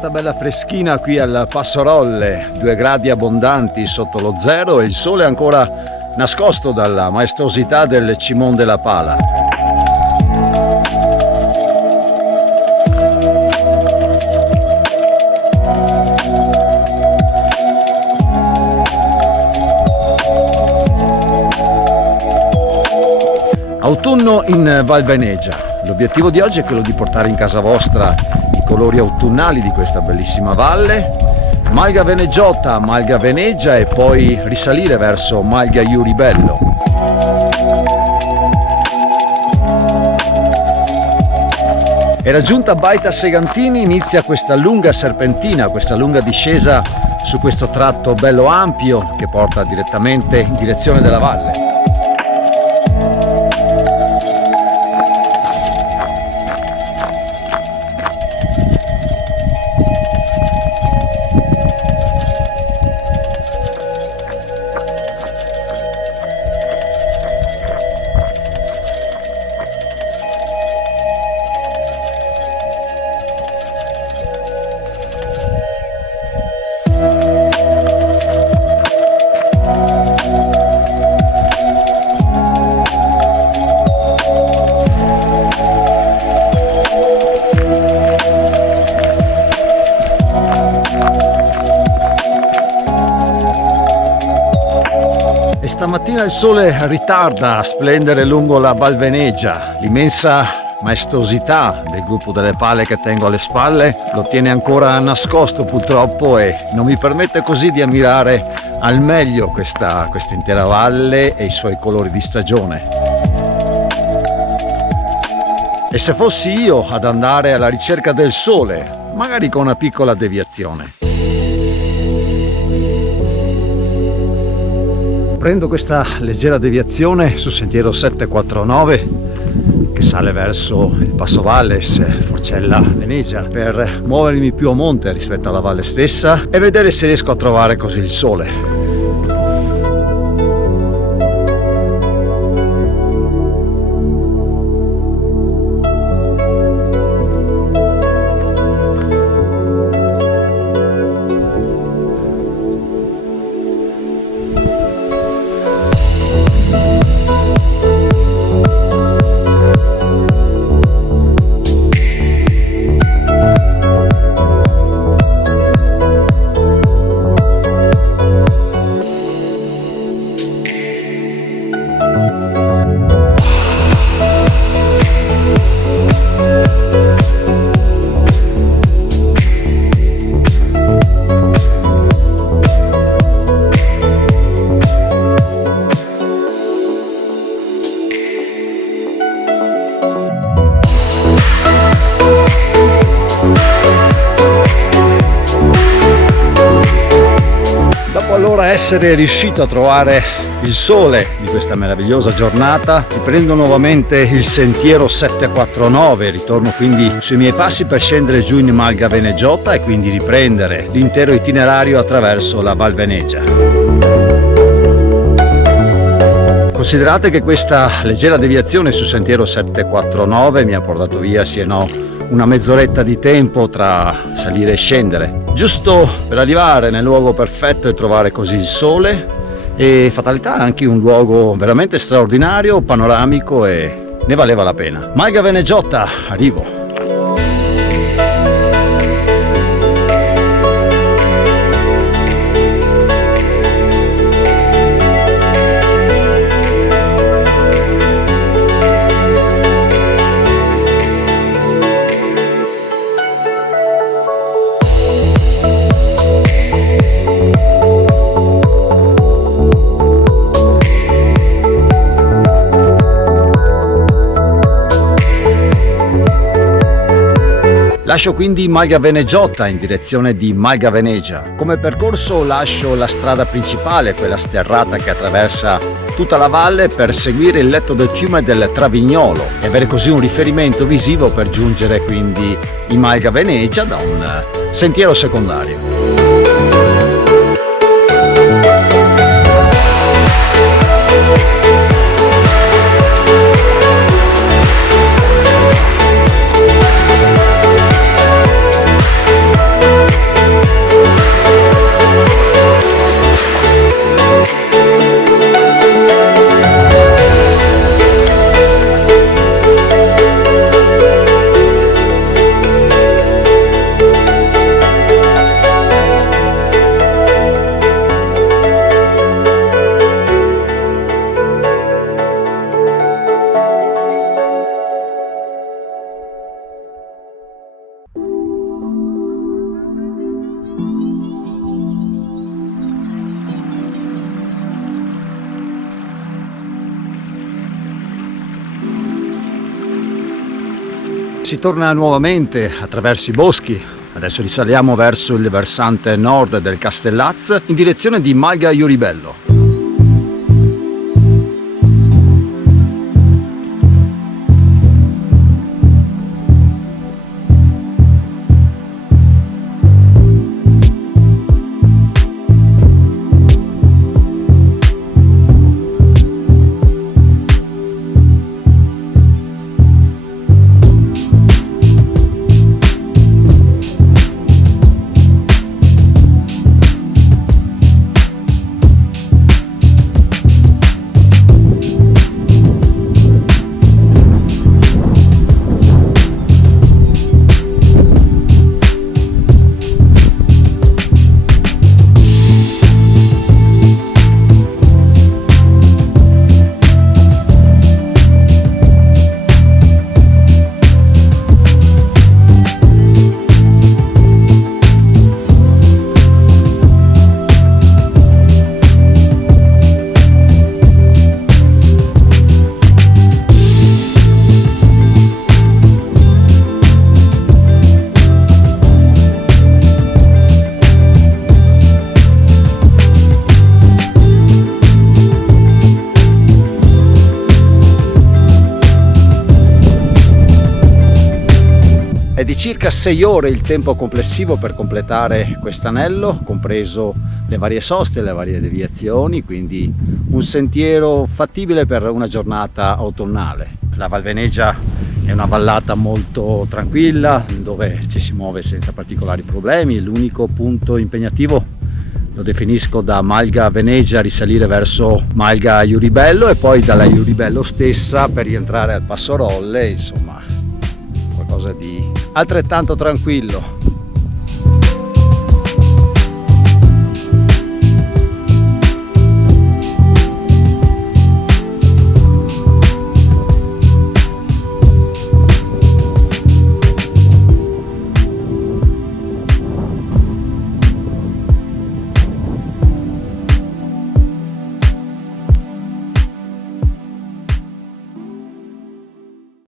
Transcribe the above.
giornata bella freschina qui al Passo Rolle, 2 gradi abbondanti sotto lo zero e il sole ancora nascosto dalla maestosità del Cimon della Pala. Autunno in Val Venegia. L'obiettivo di oggi è quello di portare in casa vostra i colori autunnali di questa bellissima valle, Malga Veneggiota, Malga Venegia e poi risalire verso Malga Iuribello. E raggiunta Baita Segantini inizia questa lunga serpentina, questa lunga discesa su questo tratto bello ampio che porta direttamente in direzione della valle. Stamattina il sole ritarda a splendere lungo la Val Venegia, l'immensa maestosità del gruppo delle pale che tengo alle spalle lo tiene ancora nascosto purtroppo e non mi permette così di ammirare al meglio questa intera valle e i suoi colori di stagione. E se fossi io ad andare alla ricerca del sole, magari con una piccola deviazione. Prendo questa leggera deviazione sul sentiero 749 che sale verso il Passo Valles, Forcella Venegia, per muovermi più a monte rispetto alla valle stessa e vedere se riesco a trovare così il sole. Allora essere riuscito a trovare il sole di questa meravigliosa giornata, riprendo nuovamente il sentiero 749, ritorno quindi sui miei passi per scendere giù in Malga Veneggiota e quindi riprendere l'intero itinerario attraverso la Val Venegia. Considerate che questa leggera deviazione sul sentiero 749 mi ha portato via sì e no una mezz'oretta di tempo tra salire e scendere, giusto per arrivare nel luogo perfetto e trovare così il sole e fatalità anche un luogo veramente straordinario, panoramico e ne valeva la pena. Malga Veneggiota, arrivo! Lascio quindi Malga Veneggiota in direzione di Malga Venegia. Come percorso lascio la strada principale, quella sterrata che attraversa tutta la valle, per seguire il letto del fiume del Travignolo e avere così un riferimento visivo per giungere quindi in Malga Venegia da un sentiero secondario. Si torna nuovamente attraverso i boschi. Adesso risaliamo verso il versante nord del Castellaz in direzione di Malga Juribello. È di circa 6 ore il tempo complessivo per completare quest'anello, compreso le varie soste, le varie deviazioni, quindi un sentiero fattibile per una giornata autunnale. La Val Veneggia è una vallata molto tranquilla, dove ci si muove senza particolari problemi. L'unico punto impegnativo lo definisco da Malga Veneggia risalire verso Malga Juribello e poi dalla Juribello stessa per rientrare al Passo Rolle, insomma qualcosa di altrettanto tranquillo.